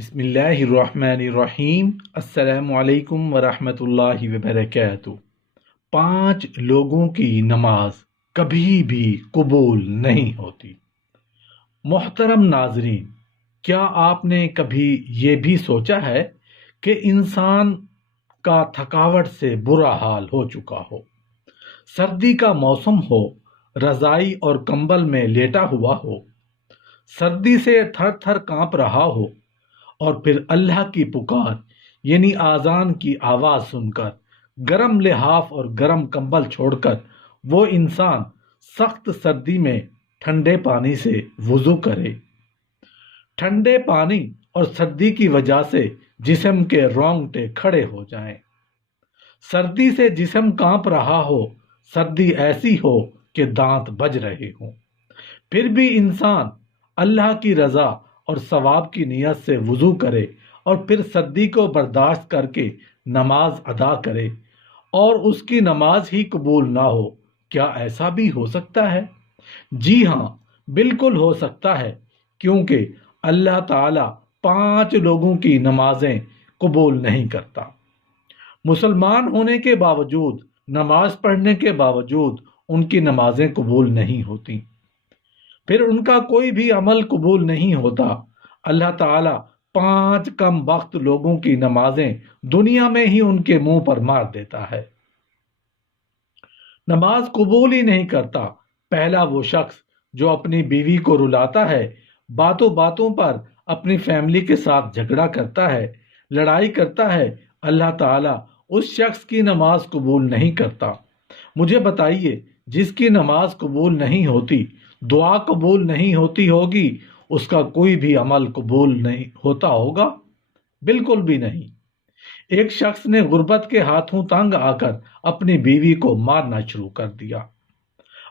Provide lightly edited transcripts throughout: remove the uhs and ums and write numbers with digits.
بسم اللہ الرحمن الرحیم۔ السلام علیکم ورحمۃ اللہ وبرکاتہ۔ 5 لوگوں کی نماز کبھی بھی قبول نہیں ہوتی۔ محترم ناظرین، کیا آپ نے کبھی یہ بھی سوچا ہے کہ انسان کا تھکاوٹ سے برا حال ہو چکا ہو، سردی کا موسم ہو، رضائی اور کمبل میں لیٹا ہوا ہو، سردی سے تھر تھر کانپ رہا ہو، اور پھر اللہ کی پکار یعنی آذان کی آواز سن کر گرم لحاف اور گرم کمبل چھوڑ کر وہ انسان سخت سردی میں ٹھنڈے پانی سے وضو کرے؟ ٹھنڈے پانی اور سردی کی وجہ سے جسم کے رونگٹے کھڑے ہو جائیں، سردی سے جسم کانپ رہا ہو، سردی ایسی ہو کہ دانت بج رہے ہوں، پھر بھی انسان اللہ کی رضا اور ثواب کی نیت سے وضو کرے اور پھر سردی کو برداشت کر کے نماز ادا کرے اور اس کی نماز ہی قبول نہ ہو۔ کیا ایسا بھی ہو سکتا ہے؟ جی ہاں، بالکل ہو سکتا ہے، کیونکہ اللہ تعالی 5 لوگوں کی نمازیں قبول نہیں کرتا۔ مسلمان ہونے کے باوجود، نماز پڑھنے کے باوجود ان کی نمازیں قبول نہیں ہوتی، پھر ان کا کوئی بھی عمل قبول نہیں ہوتا۔ اللہ تعالیٰ 5 کم وقت لوگوں کی نمازیں دنیا میں ہی ان کے منہ پر مار دیتا ہے۔ نماز قبول ہی نہیں کرتا۔ پہلا وہ شخص جو اپنی بیوی کو رلاتا ہے، باتوں باتوں پر اپنی فیملی کے ساتھ جھگڑا کرتا ہے، لڑائی کرتا ہے، اللہ تعالیٰ اس شخص کی نماز قبول نہیں کرتا۔ مجھے بتائیے، جس کی نماز قبول نہیں ہوتی، دعا قبول نہیں ہوتی ہوگی، اس کا کوئی بھی عمل قبول نہیں ہوتا ہوگا؟ بالکل بھی نہیں۔ ایک شخص نے غربت کے ہاتھوں تنگ آ کر اپنی بیوی کو مارنا شروع کر دیا،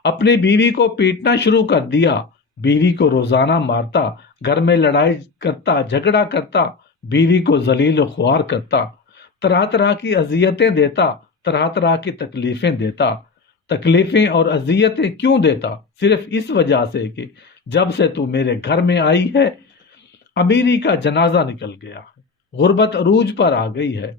اپنی بیوی کو پیٹنا شروع کر دیا، بیوی کو روزانہ مارتا، گھر میں لڑائی کرتا، جھگڑا کرتا، بیوی کو ذلیل و خوار کرتا، طرح طرح کی اذیتیں دیتا، طرح طرح کی تکلیفیں دیتا۔ تکلیفیں اور اذیتیں کیوں دیتا؟ صرف اس وجہ سے کہ جب سے تو میرے گھر میں آئی ہے، امیری کا جنازہ نکل گیا ہے، غربت عروج پر آ گئی ہے۔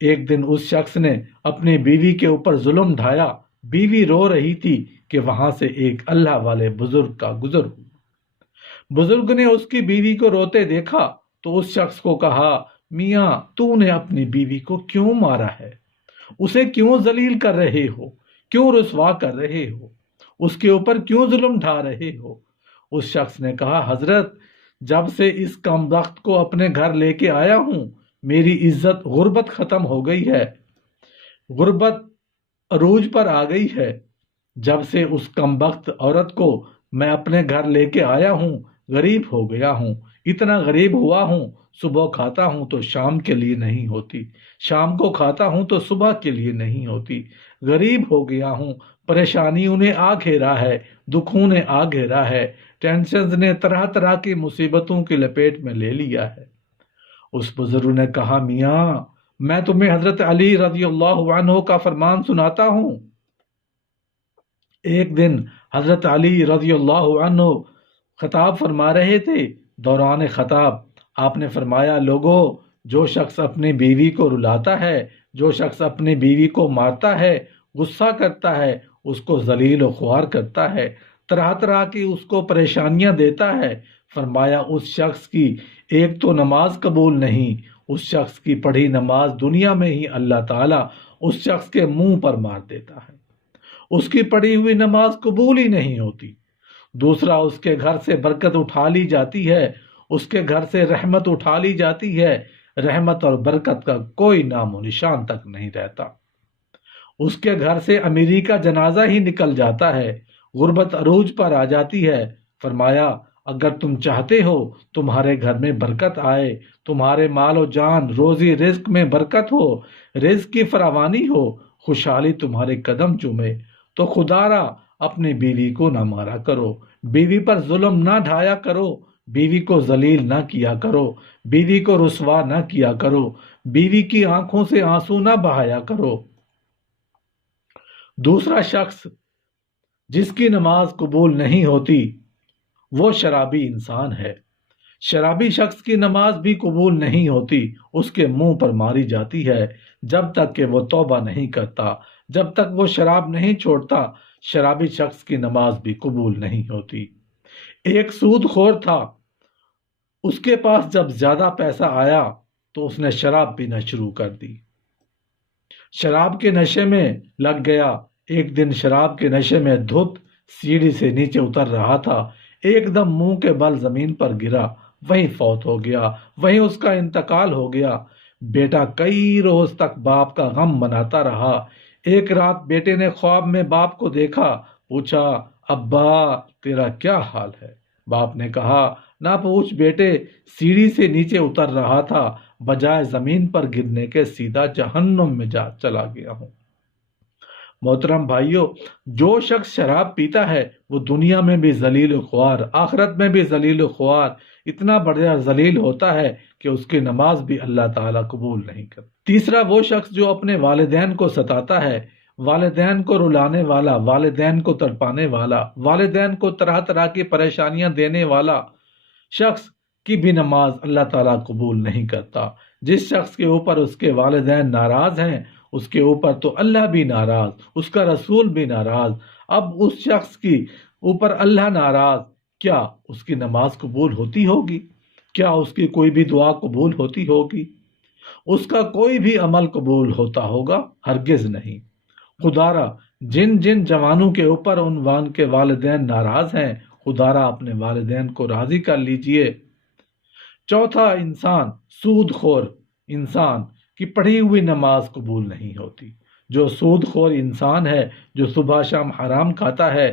ایک دن اس شخص نے اپنی بیوی کے اوپر ظلم ڈھایا، بیوی رو رہی تھی کہ وہاں سے ایک اللہ والے بزرگ کا گزر ہوا۔ بزرگ نے اس کی بیوی کو روتے دیکھا تو اس شخص کو کہا، میاں، تو نے اپنی بیوی کو کیوں مارا ہے؟ اسے کیوں ذلیل کر رہے ہو؟ کیوں رسوا کر رہے ہو؟ اس کے اوپر کیوں ظلم ڈھا رہے ہو؟ اس شخص نے کہا، حضرت، جب سے اس کم وقت کو اپنے گھر لے کے آیا ہوں، میری عزت، غربت ختم ہو گئی ہے، غربت عروج پر آ گئی ہے۔ جب سے اس کم وقت عورت کو میں اپنے گھر لے کے آیا ہوں، غریب ہو گیا ہوں، اتنا غریب ہوا ہوں، صبح کھاتا ہوں تو شام کے لیے نہیں ہوتی، شام کو کھاتا ہوں تو صبح کے لیے نہیں ہوتی، غریب ہو گیا ہوں، پریشانیوں نے آ گھیرا ہے، دکھوں نے آ گھیرا ہے، ٹینشنز نے طرح طرح کی مصیبتوں کی لپیٹ میں لے لیا ہے۔ اس بزرگ نے کہا، میاں، میں تمہیں حضرت علی رضی اللہ عنہ کا فرمان سناتا ہوں۔ ایک دن حضرت علی رضی اللہ عنہ خطاب فرما رہے تھے۔ دوران خطاب آپ نے فرمایا، لوگو، جو شخص اپنی بیوی کو رلاتا ہے، جو شخص اپنی بیوی کو مارتا ہے، غصہ کرتا ہے، اس کو ذلیل و خوار کرتا ہے، طرح طرح کی اس کو پریشانیاں دیتا ہے، فرمایا اس شخص کی ایک تو نماز قبول نہیں، اس شخص کی پڑھی نماز دنیا میں ہی اللہ تعالیٰ اس شخص کے منہ پر مار دیتا ہے، اس کی پڑھی ہوئی نماز قبول ہی نہیں ہوتی۔ دوسرا، اس کے گھر سے برکت اٹھا لی جاتی ہے، اس کے گھر سے رحمت اٹھا لی جاتی ہے، رحمت اور برکت کا کوئی نام و نشان تک نہیں رہتا۔ اس کے گھر سے امیری کا جنازہ ہی نکل جاتا ہے، غربت عروج پر آ جاتی ہے۔ فرمایا، اگر تم چاہتے ہو تمہارے گھر میں برکت آئے، تمہارے مال و جان، روزی رزق میں برکت ہو، رزق کی فراوانی ہو، خوشحالی تمہارے قدم چومے، تو خدا را اپنی بیوی کو نہ مارا کرو، بیوی پر ظلم نہ ڈھایا کرو، بیوی کو ذلیل نہ کیا کرو، بیوی کو رسوا نہ کیا کرو، بیوی کی آنکھوں سے آنسو نہ بہایا کرو۔ دوسرا شخص جس کی نماز قبول نہیں ہوتی، وہ شرابی انسان ہے۔ شرابی شخص کی نماز بھی قبول نہیں ہوتی، اس کے منہ پر ماری جاتی ہے جب تک کہ وہ توبہ نہیں کرتا، جب تک وہ شراب نہیں چھوڑتا، شرابی شخص کی نماز بھی قبول نہیں ہوتی۔ ایک سود خور تھا، اس کے پاس جب زیادہ پیسہ آیا تو اس نے شراب پینا شروع کر دی، شراب کے نشے میں لگ گیا۔ ایک دن شراب کے نشے میں دھت سیڑھی سے نیچے اتر رہا تھا، ایک دم منہ کے بل زمین پر گرا، وہیں فوت ہو گیا، وہیں اس کا انتقال ہو گیا۔ بیٹا کئی روز تک باپ کا غم مناتا رہا۔ ایک رات بیٹے نے خواب میں باپ کو دیکھا، پوچھا، ابا تیرا کیا حال ہے؟ باپ نے کہا، نہ پوچھ بیٹے، سیڑھی سے نیچے اتر رہا تھا، بجائے زمین پر گرنے کے سیدھا جہنم میں جا چلا گیا ہوں۔ محترم بھائیوں، جو شخص شراب پیتا ہے وہ دنیا میں بھی ذلیل و خوار، آخرت میں بھی ذلیل و خوار، اتنا بڑا ذلیل ہوتا ہے کہ اس کی نماز بھی اللہ تعالیٰ قبول نہیں کرتا۔ تیسرا وہ شخص جو اپنے والدین کو ستاتا ہے، والدین کو رلانے والا، والدین کو تڑپانے والا، والدین کو طرح طرح کی پریشانیاں دینے والا شخص کی بھی نماز اللہ تعالیٰ قبول نہیں کرتا۔ جس شخص کے اوپر اس کے والدین ناراض ہیں، اس کے اوپر تو اللہ بھی ناراض، اس کا رسول بھی ناراض۔ اب اس شخص کی اوپر اللہ ناراض، کیا اس کی نماز قبول ہوتی ہوگی؟ کیا اس کی کوئی بھی دعا قبول ہوتی ہوگی؟ اس کا کوئی بھی عمل قبول ہوتا ہوگا؟ ہرگز نہیں۔ خدارا جن جن جوانوں کے اوپر عنوان کے والدین ناراض ہیں، خدارا اپنے والدین کو راضی کر لیجئے۔ چوتھا انسان، سود خور انسان کی پڑھی ہوئی نماز قبول نہیں ہوتی۔ جو سود خور انسان ہے، جو صبح شام حرام کھاتا ہے،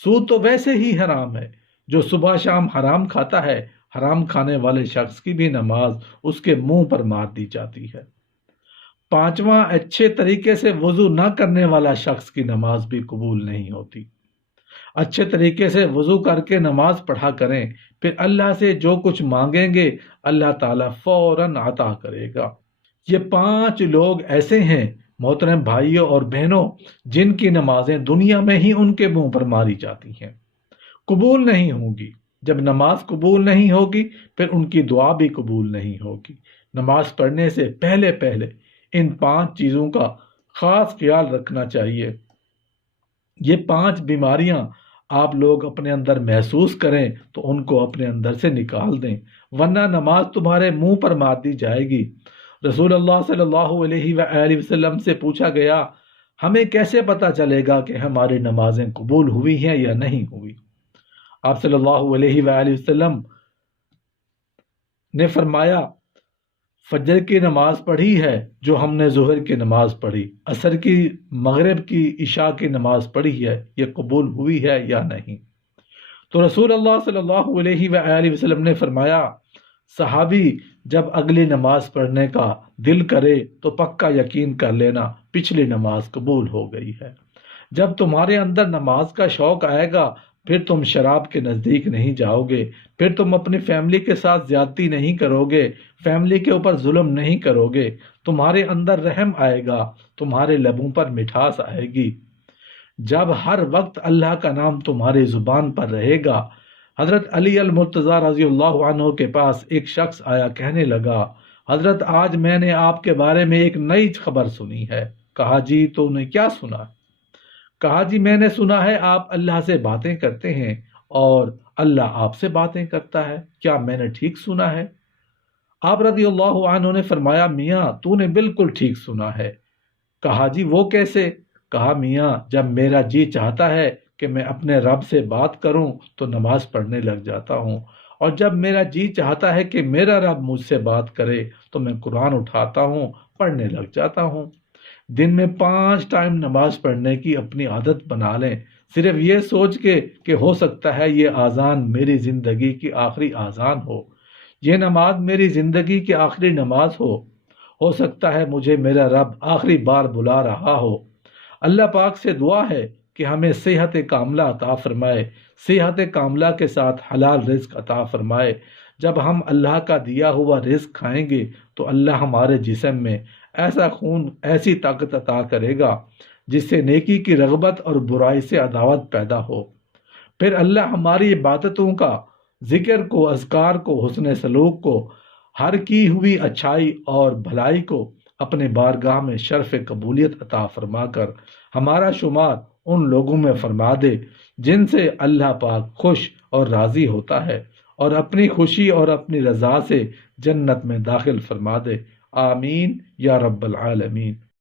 سود تو ویسے ہی حرام ہے، جو صبح شام حرام کھاتا ہے، حرام کھانے والے شخص کی بھی نماز اس کے منہ پر مار دی جاتی ہے۔ پانچواں، اچھے طریقے سے وضو نہ کرنے والا شخص کی نماز بھی قبول نہیں ہوتی۔ اچھے طریقے سے وضو کر کے نماز پڑھا کریں، پھر اللہ سے جو کچھ مانگیں گے اللہ تعالیٰ فوراً عطا کرے گا۔ یہ 5 لوگ ایسے ہیں محترم بھائیوں اور بہنوں جن کی نمازیں دنیا میں ہی ان کے منہ پر ماری جاتی ہیں، قبول نہیں ہوگی۔ جب نماز قبول نہیں ہوگی پھر ان کی دعا بھی قبول نہیں ہوگی۔ نماز پڑھنے سے پہلے ان 5 چیزوں کا خاص خیال رکھنا چاہیے۔ یہ 5 بیماریاں آپ لوگ اپنے اندر محسوس کریں تو ان کو اپنے اندر سے نکال دیں، ورنہ نماز تمہارے منہ پر مار دی جائے گی۔ رسول اللہ صلی اللہ علیہ وآلہ وسلم سے پوچھا گیا، ہمیں کیسے پتہ چلے گا کہ ہماری نمازیں قبول ہوئی ہیں یا نہیں ہوئی؟ آپ صلی اللہ علیہ وآلہ وسلم نے فرمایا، فجر کی نماز پڑھی ہے جو ہم نے ظہر کی نماز پڑھی، عصر کی، مغرب کی، عشاء کی نماز پڑھی ہے، یہ قبول ہوئی ہے یا نہیں؟ تو رسول اللہ صلی اللہ علیہ وآلہ وسلم نے فرمایا، صحابی جب اگلی نماز پڑھنے کا دل کرے تو پکا یقین کر لینا پچھلی نماز قبول ہو گئی ہے۔ جب تمہارے اندر نماز کا شوق آئے گا پھر تم شراب کے نزدیک نہیں جاؤ گے، پھر تم اپنی فیملی کے ساتھ زیادتی نہیں کرو گے، فیملی کے اوپر ظلم نہیں کرو گے، تمہارے اندر رحم آئے گا، تمہارے لبوں پر مٹھاس آئے گی۔ جب ہر وقت اللہ کا نام تمہاری زبان پر رہے گا۔ حضرت علی المرتضیٰ رضی اللہ عنہ کے پاس ایک شخص آیا، کہنے لگا، حضرت آج میں نے آپ کے بارے میں ایک نئی خبر سنی ہے۔ کہا جی تو نے کیا سنا؟ کہا جی میں نے سنا ہے آپ اللہ سے باتیں کرتے ہیں اور اللہ آپ سے باتیں کرتا ہے، کیا میں نے ٹھیک سنا ہے؟ آپ رضی اللہ عنہ نے فرمایا، میاں تو نے بالکل ٹھیک سنا ہے۔ کہا جی وہ کیسے؟ کہا میاں جب میرا جی چاہتا ہے کہ میں اپنے رب سے بات کروں تو نماز پڑھنے لگ جاتا ہوں، اور جب میرا جی چاہتا ہے کہ میرا رب مجھ سے بات کرے تو میں قرآن اٹھاتا ہوں، پڑھنے لگ جاتا ہوں۔ دن میں 5 ٹائم نماز پڑھنے کی اپنی عادت بنا لیں، صرف یہ سوچ کے کہ ہو سکتا ہے یہ اذان میری زندگی کی آخری اذان ہو، یہ نماز میری زندگی کی آخری نماز ہو سکتا ہے مجھے میرا رب آخری بار بلا رہا ہو۔ اللہ پاک سے دعا ہے کہ ہمیں صحت کاملہ عطا فرمائے، صحت کاملہ کے ساتھ حلال رزق عطا فرمائے۔ جب ہم اللہ کا دیا ہوا رزق کھائیں گے تو اللہ ہمارے جسم میں ایسا خون، ایسی طاقت عطا کرے گا جس سے نیکی کی رغبت اور برائی سے عداوت پیدا ہو۔ پھر اللہ ہماری عبادتوں کا ذکر کو، اذکار کو، حسن سلوک کو، ہر کی ہوئی اچھائی اور بھلائی کو اپنے بارگاہ میں شرف قبولیت عطا فرما کر ہمارا شمار ان لوگوں میں فرما دے جن سے اللہ پاک خوش اور راضی ہوتا ہے، اور اپنی خوشی اور اپنی رضا سے جنت میں داخل فرما دے۔ آمین یا رب العالمین۔